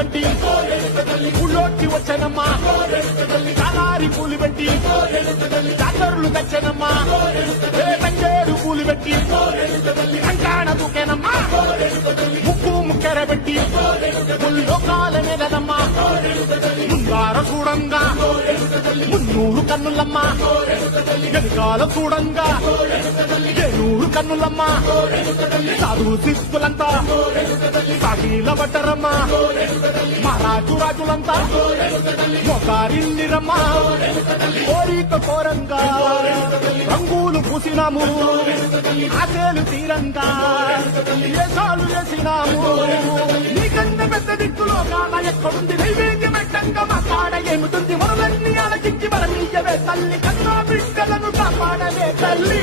కట్టి ఊళ్ళోకి వచ్చానమ్మా కాలారి పూలు పెట్టి జాతరులు తెచ్చానమ్మా తంగేడు పూలు పెట్టి కంకాణ దూకేనమ్మా ముక్కు ముక్కెర పెట్టి ముల్లోకాల నెలనమ్మా ముందార చూడంగా మున్నూరు కన్నులమ్మా వెనకాల చూడంగా ఏనూరు కన్నులమ్మా సాధువు శిస్తులంతా సాగిల బట్టరమ్మా మహారాజు రాజులంతా మొకారిల్లిరమ్మా కోరిక కోరంగా రంగులు పూసినాము ఆశలు తీరంగా ఏసాలు చేసినాము నీకన్నా పెద్ద దిక్కులో కాన ఎక్కడుంది నైవేద్యం పెట్టంగా మా కాడ ఏమిటుంది మనలన్నీ ఆలకించి మన నీయవే తల్లి కన్నా బిడ్డలను కాపాడవే తల్లి